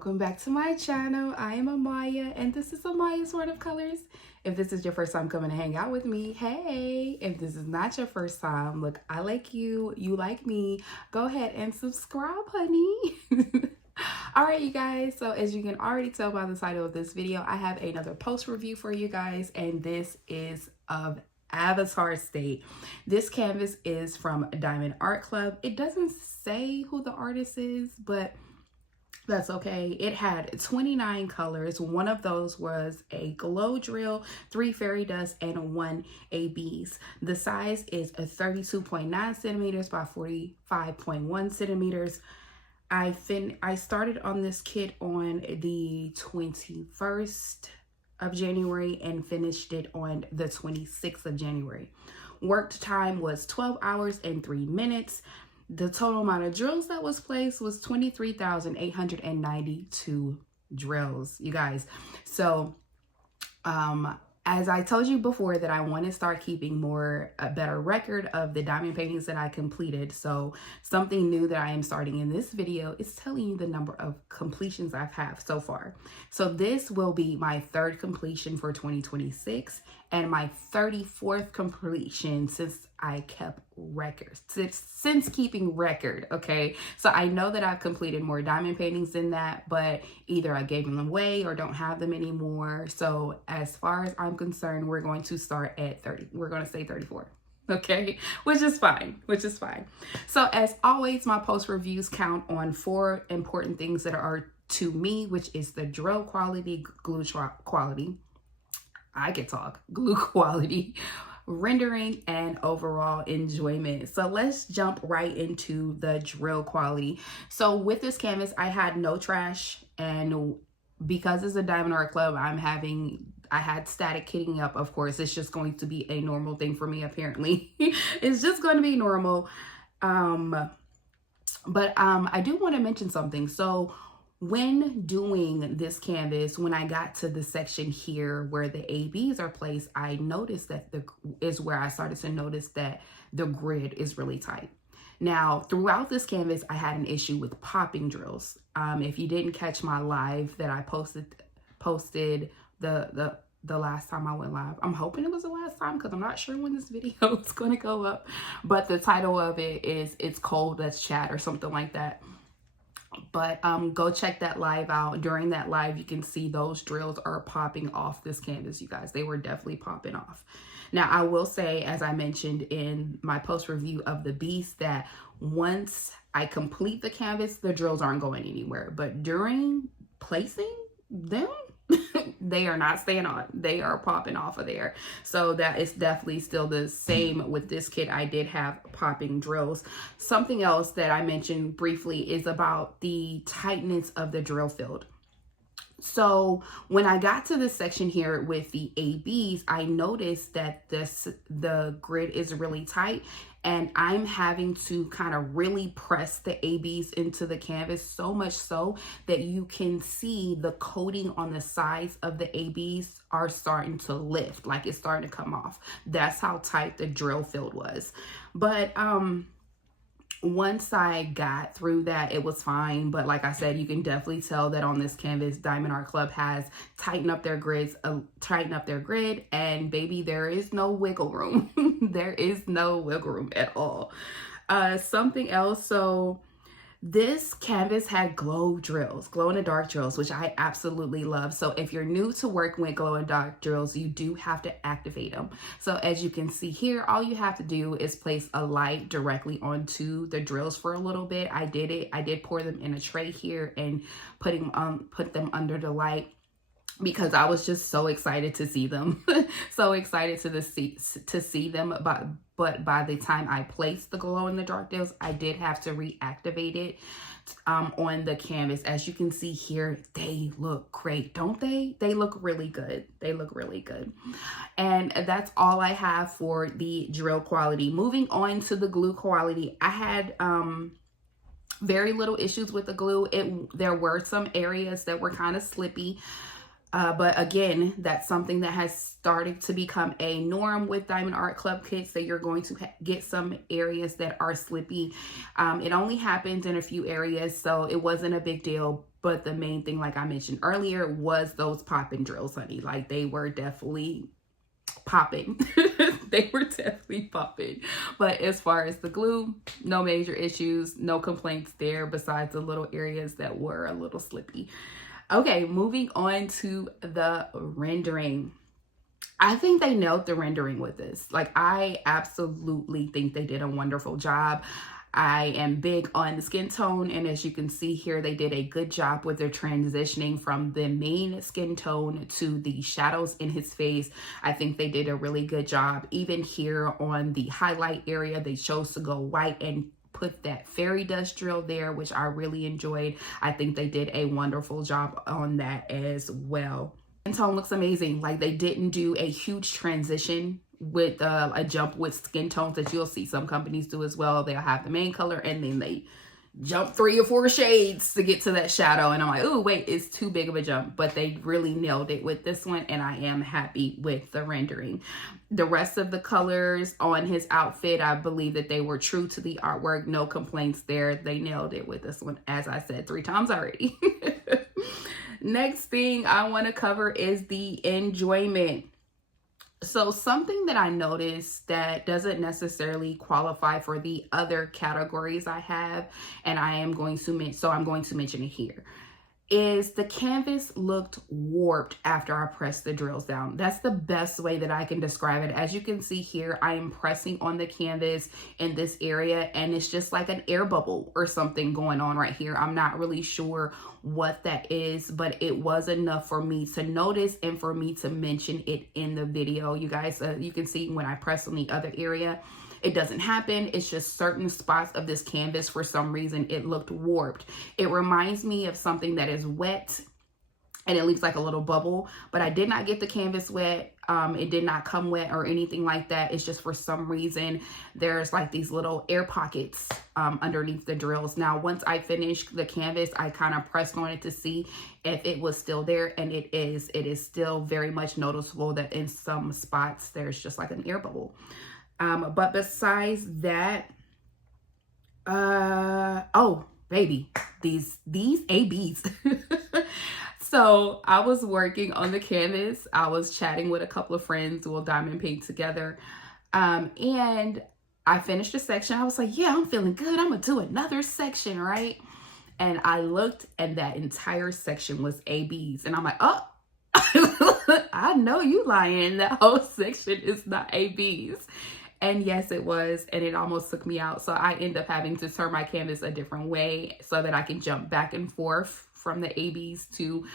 welcome back to my channel. I am Amaya and this is Amaya's World of Colors. If this is your first time coming to hang out with me, hey. If this is not your first time, look, I like you, you like me, go ahead and subscribe, honey. All right, you guys, so as you can already tell by the title of this video, I have another post review for you guys, and this is of Avatar State. This canvas is from Diamond Art Club. It doesn't say who the artist is, but that's okay. It had 29 colors. One of those was a glow drill, 3 fairy dust, and 1 ABs. The size is a 32.9 centimeters by 45.1 centimeters. I started on this kit on the 21st of January and finished it on the 26th of January. Worked time was 12 hours and 3 minutes. The total amount of drills that was placed was 23,892 drills, you guys. So, as I told you before that I want to start keeping a better record of the diamond paintings that I completed. So something new that I am starting in this video is telling you the number of completions I've had so far. So this will be my 3rd completion for 2026 and my 34th completion since I kept records, since keeping record, okay? So I know that I've completed more diamond paintings than that, but either I gave them away or don't have them anymore. So as far as I'm concerned, we're going to start at 30. We're going to say 34. Okay, which is fine. So as always, my post reviews count on 4 important things that are to me, which is the drill quality, glue quality, I can talk, glue quality, rendering, and overall enjoyment. So let's jump right into the drill quality. So with this canvas, I had no trash, and because it's a Diamond Art Club, I had static kitting up. Of course, it's just going to be a normal thing for me, apparently. It's just going to be normal. But I do want to mention something. So when doing this canvas, when I got to the section here where the ABs are placed, I noticed that I started to notice that the grid is really tight. Now, throughout this canvas, I had an issue with popping drills. If you didn't catch my live that I posted the last time I went live, I'm hoping it was the last time because I'm not sure when this video is going to go up, but the title of it is "It's Cold, Let's Chat" or something like that. But go check that live out. During that live, you can see those drills are popping off this canvas, you guys. They were definitely popping off. Now, I will say, as I mentioned in my post review of the Beast, that once I complete the canvas, the drills aren't going anywhere. But during placing them, they are not staying on. They are popping off of there. So that is definitely still the same with this kit. I did have popping drills. Something else that I mentioned briefly is about the tightness of the drill field. So when I got to this section here with the ABs, I noticed that the grid is really tight, and I'm having to kind of really press the ABs into the canvas, so much so that you can see the coating on the sides of the ABs are starting to lift, like it's starting to come off. That's how tight the drill field was. But once I got through that, it was fine. But like I said, you can definitely tell that on this canvas, Diamond Art Club has tightened up their grid, and baby, there is no wiggle room. There is no wiggle room at all. Something else, so this canvas had glow in the dark drills, which I absolutely love. So if you're new to working with glow in the dark drills, you do have to activate them. So as you can see here, all you have to do is place a light directly onto the drills for a little bit. I did pour them in a tray here and put them under the light, because I was just so excited to see them. So excited to see them. But by the time I placed the glow in the dark drills, I did have to reactivate it on the canvas. As you can see here, they look great, don't they? They look really good. They look really good. And that's all I have for the drill quality. Moving on to the glue quality, I had very little issues with the glue. There were some areas that were kind of slippy. But again, that's something that has started to become a norm with Diamond Art Club kits, that you're going to get some areas that are slippy. It only happens in a few areas, so it wasn't a big deal. But the main thing, like I mentioned earlier, was those popping drills, honey. Like, they were definitely popping. They were definitely popping. But as far as the glue, no major issues, no complaints there besides the little areas that were a little slippy. Okay, moving on to the rendering. I think they nailed the rendering with this. Like, I absolutely think they did a wonderful job. I am big on the skin tone, and as you can see here, they did a good job with their transitioning from the main skin tone to the shadows in his face. I think they did a really good job. Even here on the highlight area, they chose to go white and put that fairy dust drill there, which I really enjoyed. I think they did a wonderful job on that as well. Skin tone looks amazing. Like, they didn't do a huge transition with a jump with skin tones that you'll see some companies do as well. They'll have the main color and then they jump 3 or 4 shades to get to that shadow, and I'm like, oh wait, it's too big of a jump. But they really nailed it with this one, and I am happy with the rendering. The rest of the colors on his outfit, I believe that they were true to the artwork. No complaints there. They nailed it with this one, as I said 3 times already. Next thing I want to cover is the enjoyment. So something that I noticed that doesn't necessarily qualify for the other categories I have, and I'm going to mention it here, is the canvas looked warped after I pressed the drills down. That's the best way that I can describe it. As you can see here, I am pressing on the canvas in this area, and it's just like an air bubble or something going on right here. I'm not really sure what that is, but it was enough for me to notice and for me to mention it in the video. You guys, you can see when I press on the other area, it doesn't happen. It's just certain spots of this canvas, for some reason, it looked warped. It reminds me of something that is wet and it leaves like a little bubble, but I did not get the canvas wet. It did not come wet or anything like that. It's just for some reason, there's like these little air pockets underneath the drills. Now, once I finished the canvas, I kind of pressed on it to see if it was still there, and it is. It is still very much noticeable that in some spots, there's just like an air bubble. But besides that, oh baby, these ABs. So I was working on the canvas. I was chatting with a couple of friends who will diamond paint together. And I finished a section. I was like, yeah, I'm feeling good. I'm gonna do another section, right? And I looked and that entire section was ABs. And I'm like, oh, I know you lying. That whole section is not ABs. And yes, it was, and it almost took me out. So I end up having to turn my canvas a different way so that I can jump back and forth from the ABs to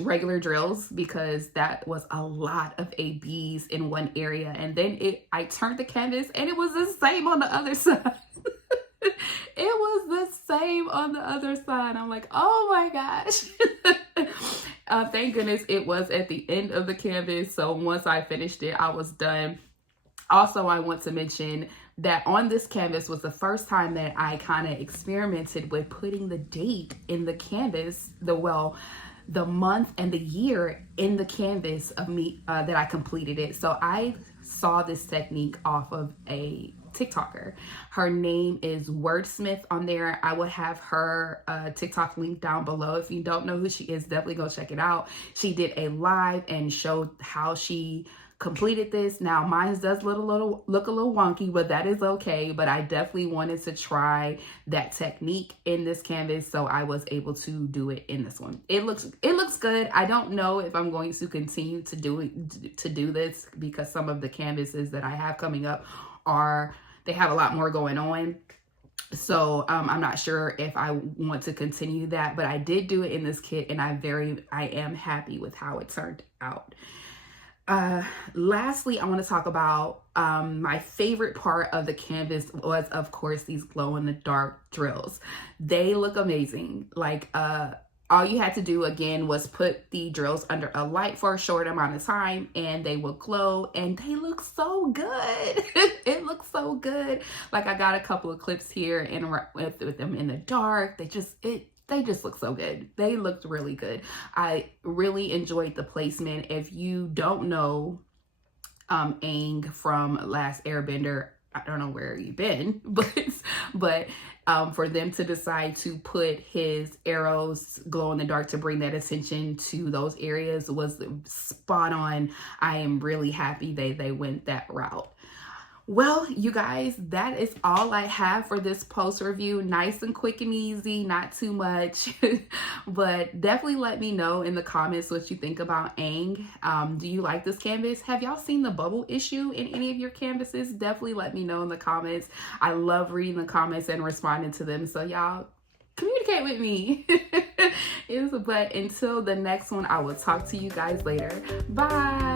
regular drills, because that was a lot of ABs in one area. And then I turned the canvas and it was the same on the other side. It was the same on the other side. I'm like, oh my gosh. Thank goodness it was at the end of the canvas. So once I finished it, I was done. Also, I want to mention that on this canvas was the first time that I kind of experimented with putting the date in the canvas, the month and the year in the canvas of me that I completed it. So I saw this technique off of a TikToker. Her name is Wordsmith on there. I will have her TikTok link down below. If you don't know who she is, definitely go check it out. She did a live and showed how she completed this. Now mine does look a little wonky, but that is okay. But I definitely wanted to try that technique in this canvas, so I was able to do it in this one. It looks good. I don't know if I'm going to continue to do this, because some of the canvases that I have coming up they have a lot more going on. So I'm not sure if I want to continue that, but I did do it in this kit, and I am happy with how it turned out. Lastly, I want to talk about my favorite part of the canvas was, of course, these glow in the dark drills. They look amazing. Like all you had to do again was put the drills under a light for a short amount of time and they will glow, and they look so good. It looks so good. Like, I got a couple of clips here and with them in the dark. They just look so good. They looked really good. I really enjoyed the placement. If you don't know Aang from Last Airbender, I don't know where you've been, but for them to decide to put his arrows glow in the dark to bring that attention to those areas was spot on. I am really happy they went that route. Well, you guys, that is all I have for this post review. Nice and quick and easy, not too much. But definitely let me know in the comments what you think about Aang. Do you like this canvas? Have y'all seen the bubble issue in any of your canvases? Definitely let me know in the comments. I love reading the comments and responding to them. So y'all communicate with me. But until the next one, I will talk to you guys later. Bye.